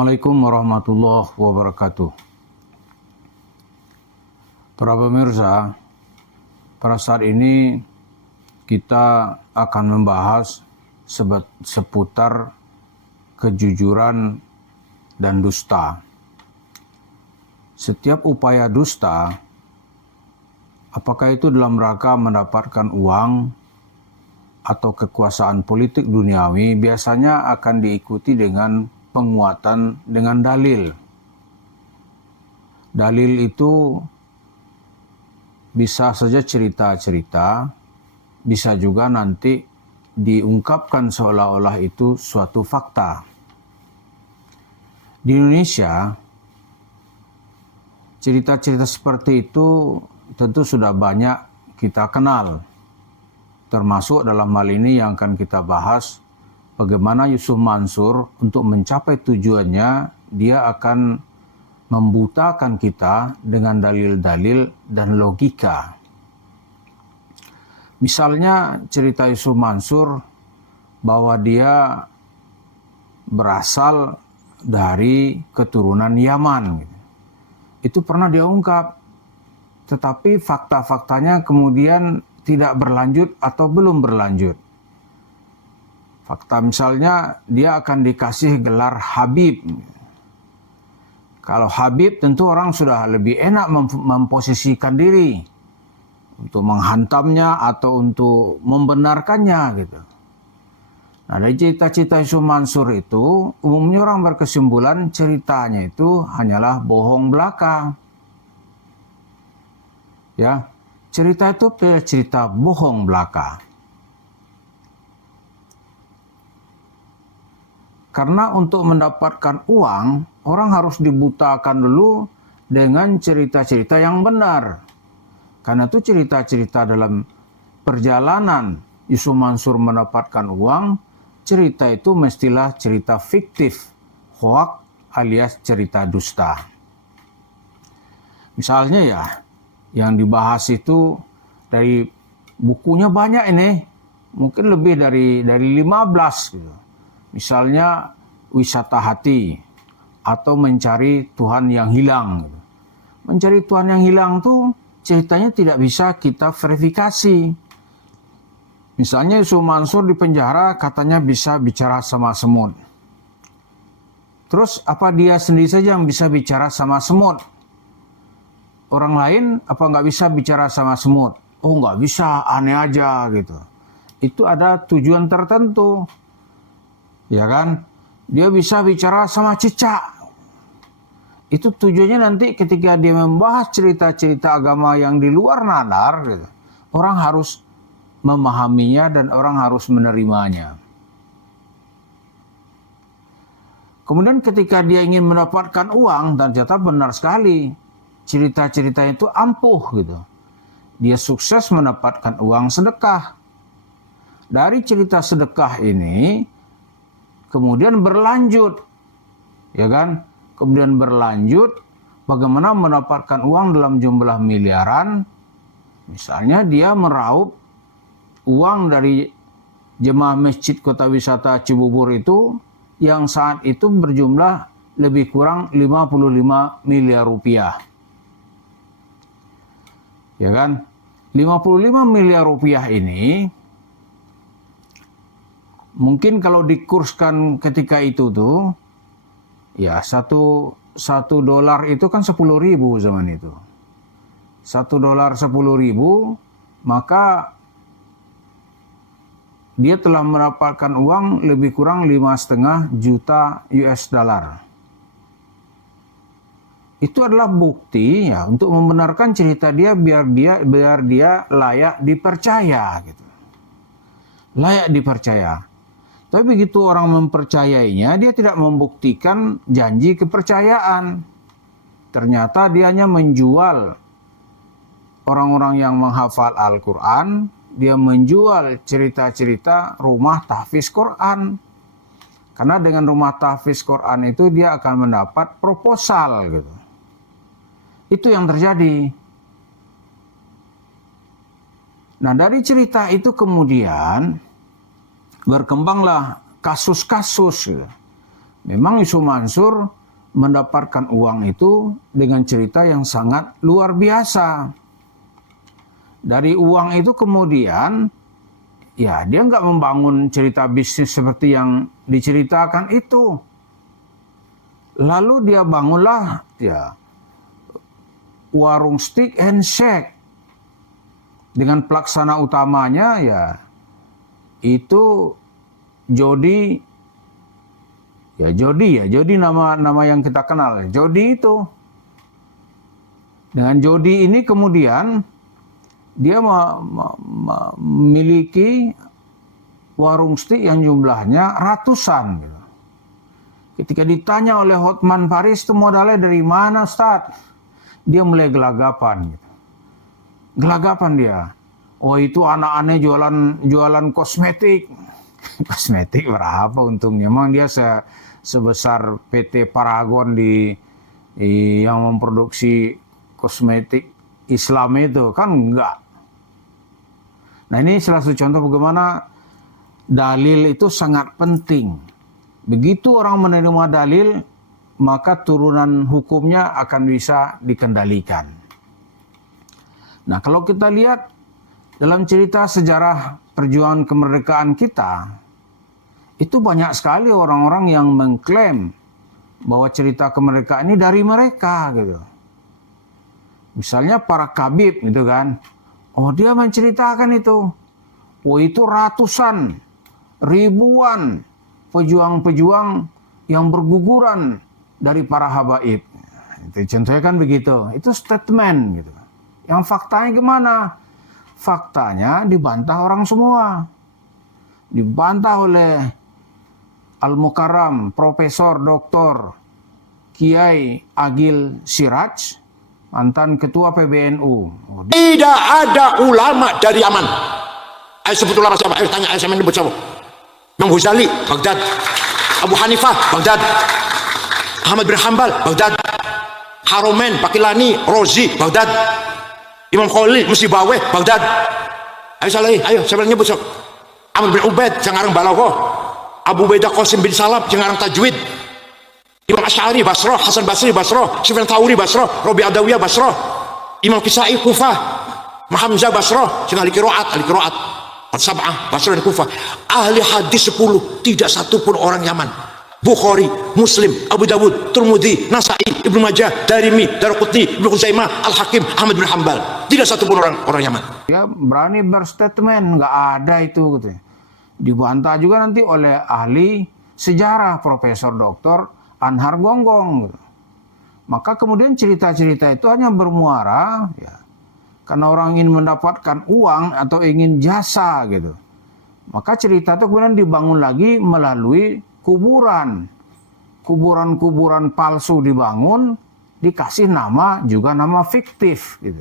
Assalamualaikum warahmatullahi wabarakatuh. Para pemirsa, pada saat ini kita akan membahas seputar kejujuran dan dusta. Setiap upaya dusta, apakah itu dalam rangka mendapatkan uang atau kekuasaan politik duniawi, biasanya akan diikuti dengan penguatan dengan dalil. Dalil itu bisa saja cerita-cerita, bisa juga nanti diungkapkan seolah-olah itu suatu fakta. Di Indonesia, cerita-cerita seperti itu tentu sudah banyak kita kenal. Termasuk dalam hal ini yang akan kita bahas, bagaimana Yusuf Mansur untuk mencapai tujuannya, dia akan membutakan kita dengan dalil-dalil dan logika. Misalnya cerita Yusuf Mansur bahwa dia berasal dari keturunan Yaman. Itu pernah diungkap, tetapi fakta-faktanya kemudian tidak berlanjut atau belum berlanjut. Fakta misalnya dia akan dikasih gelar Habib. Kalau Habib tentu orang sudah lebih enak memposisikan diri untuk menghantamnya atau untuk membenarkannya gitu. Nah, dari cerita-cerita Yusuf Mansur itu umumnya orang berkesimpulan ceritanya itu hanyalah bohong belaka. Ya, cerita itu cerita bohong belaka. Karena untuk mendapatkan uang, orang harus dibutakan dulu dengan cerita-cerita yang benar. Karena itu cerita-cerita dalam perjalanan Yusuf Mansur mendapatkan uang, cerita itu mestilah cerita fiktif, hoak alias cerita dusta. Misalnya ya, yang dibahas itu dari bukunya banyak ini, mungkin lebih dari 15 gitu. Misalnya wisata hati atau mencari Tuhan yang hilang. Mencari Tuhan yang hilang tuh ceritanya tidak bisa kita verifikasi. Misalnya Yusuf Mansur di penjara katanya bisa bicara sama semut. Terus apa dia sendiri saja yang bisa bicara sama semut? Orang lain apa nggak bisa bicara sama semut? Oh nggak bisa, aneh aja gitu. Itu ada tujuan tertentu. Ya kan, dia bisa bicara sama cicak. Itu tujuannya nanti ketika dia membahas cerita-cerita agama yang di luar nalar, gitu, orang harus memahaminya dan orang harus menerimanya. Kemudian ketika dia ingin mendapatkan uang, dan ternyata benar sekali, cerita-cerita itu ampuh gitu. Dia sukses mendapatkan uang sedekah. Dari cerita sedekah ini, kemudian berlanjut, ya kan? Kemudian berlanjut, bagaimana mendapatkan uang dalam jumlah miliaran. Misalnya dia meraup uang dari jemaah masjid kota wisata Cibubur itu, yang saat itu berjumlah lebih kurang 55 miliar rupiah. Ya kan? 55 miliar rupiah ini, mungkin kalau dikurskan ketika itu tuh, ya satu dolar itu kan 10.000 zaman itu. $1 10.000, maka dia telah mendapatkan uang lebih kurang 5,5 juta US dollar. Itu adalah bukti ya untuk membenarkan cerita dia biar dia layak dipercaya gitu. Layak dipercaya. Tapi begitu orang mempercayainya, dia tidak membuktikan janji kepercayaan. Ternyata dia hanya menjual orang-orang yang menghafal Al-Quran, dia menjual cerita-cerita rumah tahfiz Quran. Karena dengan rumah tahfiz Quran itu dia akan mendapat proposal gitu. Itu yang terjadi. Nah, dari cerita itu kemudian berkembanglah kasus-kasus gitu. Memang Yusuf Mansur mendapatkan uang itu dengan cerita yang sangat luar biasa. Dari uang itu kemudian, ya dia nggak membangun cerita bisnis seperti yang diceritakan itu. Lalu dia bangunlah ya warung steak and shake dengan pelaksana utamanya ya itu Jody nama yang kita kenal. Jody itu. Dengan Jody ini kemudian dia memiliki warung steak yang jumlahnya ratusan gitu. Ketika ditanya oleh Hotman Paris itu modalnya dari mana, Ustaz? Dia mulai gelagapan gitu. Gelagapan dia. Oh, itu anak-anaknya jualan kosmetik. Kosmetik berapa untungnya? Memang dia sebesar PT Paragon yang memproduksi kosmetik Islam itu kan enggak. Nah, ini salah satu contoh bagaimana dalil itu sangat penting. Begitu orang menerima dalil, maka turunan hukumnya akan bisa dikendalikan. Nah, kalau kita lihat dalam cerita sejarah perjuangan kemerdekaan kita, itu banyak sekali orang-orang yang mengklaim bahwa cerita kemerdekaan ini dari mereka gitu. Misalnya para Kabib gitu kan. Oh, dia menceritakan itu. Oh, itu ratusan, ribuan pejuang-pejuang yang berguguran dari para habaib. Itu contohnya kan begitu. Itu statement gitu. Yang faktanya gimana? Faktanya dibantah orang semua. Dibantah oleh Al-Mukarram, Profesor Dr. Kiai Agil Siraj, mantan Ketua PBNU. Tidak ada ulama dari Yaman. Ayo sebut ulama siapa? Ayo tanya, ayo saya menyebut siapa? Imam Ghazali, Baghdad. Abu Hanifah, Baghdad. Ahmad bin Hanbal, Baghdad. Haromen, Pakilani, Rozi, Baghdad. Imam Khalil, Musibaweh, Baghdad. Ayo saya menyebut siapa? Amr bin Ubaid, Jangarang Balaghah. Abu Ubaidah Qasim bin Salam, Jangarang Tajwid. Imam Asy'ari, Basrah. Hasan Basri, Basrah. Sufyan Tsauri, Basrah. Rabi' Adawiyah, Basrah. Imam Kisai, Kufah. Hamzah, Basrah. Ahli Qiraat. Sab'ah, Basrah dan Kufah. Ahli hadis 10, tidak satu pun orang Yaman. Bukhari, Muslim, Abu Dawud, Tirmidzi, Nasai, Ibnu Majah, Darimi, Daraqutni, Ibnu Khuzaimah, Al-Hakim, Ahmad bin Hanbal. Tidak satu pun orang Yaman. Dia berani berstatement, nggak ada itu gitu. Dibantah juga nanti oleh ahli sejarah Profesor Dr. Anhar Gonggong. Maka kemudian cerita-cerita itu hanya bermuara ya, karena orang ingin mendapatkan uang atau ingin jasa gitu. Maka cerita itu kemudian dibangun lagi melalui kuburan. Kuburan-kuburan palsu dibangun, dikasih nama juga nama fiktif gitu.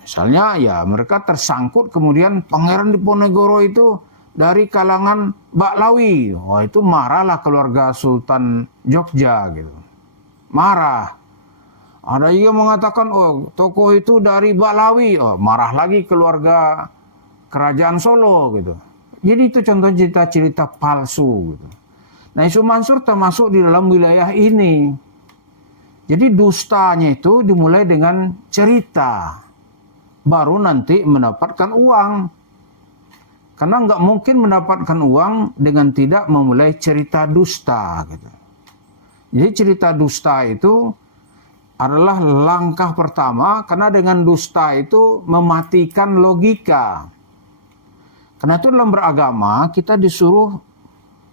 Misalnya ya mereka tersangkut kemudian Pangeran Diponegoro itu dari kalangan Baklawi. Wah, itu marahlah keluarga Sultan Jogja gitu. Marah. Ada juga mengatakan, oh tokoh itu dari Baklawi. Oh, marah lagi keluarga kerajaan Solo gitu. Jadi itu contoh cerita-cerita palsu gitu. Nah, Yusuf Mansur termasuk di dalam wilayah ini. Jadi dustanya itu dimulai dengan cerita. Baru nanti mendapatkan uang. Karena nggak mungkin mendapatkan uang dengan tidak memulai cerita dusta gitu. Jadi cerita dusta itu adalah langkah pertama, karena dengan dusta itu mematikan logika. Karena itu dalam beragama kita disuruh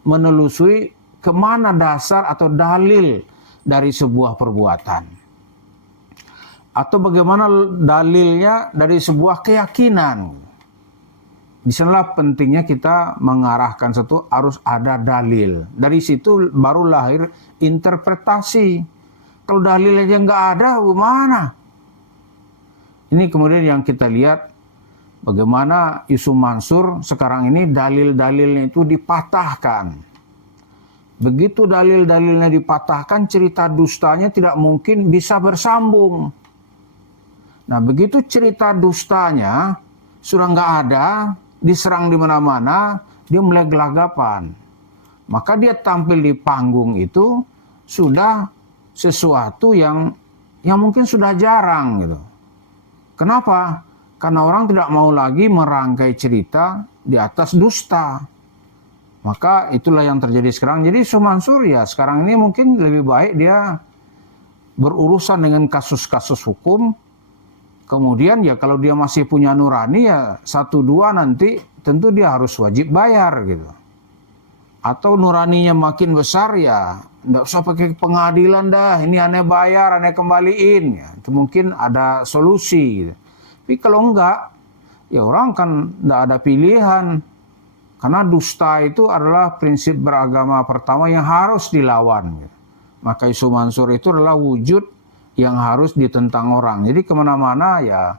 menelusuri kemana dasar atau dalil dari sebuah perbuatan. Atau bagaimana dalilnya dari sebuah keyakinan. Di sanalah pentingnya kita mengarahkan satu harus ada dalil. Dari situ baru lahir interpretasi. Kalau dalil aja nggak ada, gimana? Ini kemudian yang kita lihat bagaimana Yusuf Mansur sekarang ini dalil-dalilnya itu dipatahkan. Begitu dalil-dalilnya dipatahkan, cerita dustanya tidak mungkin bisa bersambung. Nah, begitu cerita dustanya sudah nggak ada, diserang di mana-mana, dia mulai gelagapan. Maka dia tampil di panggung itu sudah sesuatu yang mungkin sudah jarang gitu. Kenapa? Karena orang tidak mau lagi merangkai cerita di atas dusta. Maka itulah yang terjadi sekarang. Jadi Yusuf Mansur ya sekarang ini mungkin lebih baik dia berurusan dengan kasus-kasus hukum. Kemudian ya kalau dia masih punya nurani ya 1-2 nanti tentu dia harus wajib bayar gitu. Atau nuraninya makin besar ya nggak usah pakai pengadilan dah, ini aneh bayar, aneh kembaliin ya. Itu mungkin ada solusi gitu. Tapi kalau enggak ya orang kan nggak ada pilihan. Karena dusta itu adalah prinsip beragama pertama yang harus dilawan gitu. Maka Yusuf Mansur itu adalah wujud yang harus ditentang orang. Jadi kemana-mana ya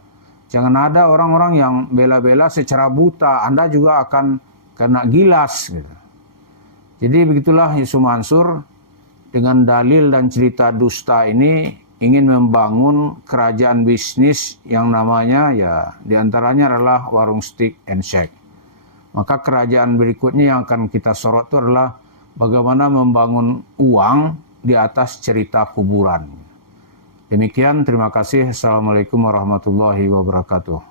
jangan ada orang-orang yang bela-bela secara buta. Anda juga akan kena gilas gitu. Jadi begitulah Yusuf Mansur dengan dalil dan cerita dusta ini ingin membangun kerajaan bisnis yang namanya ya diantaranya adalah warung steak and shake. Maka kerajaan berikutnya yang akan kita sorot itu adalah bagaimana membangun uang di atas cerita kuburan. Demikian, terima kasih. Assalamualaikum warahmatullahi wabarakatuh.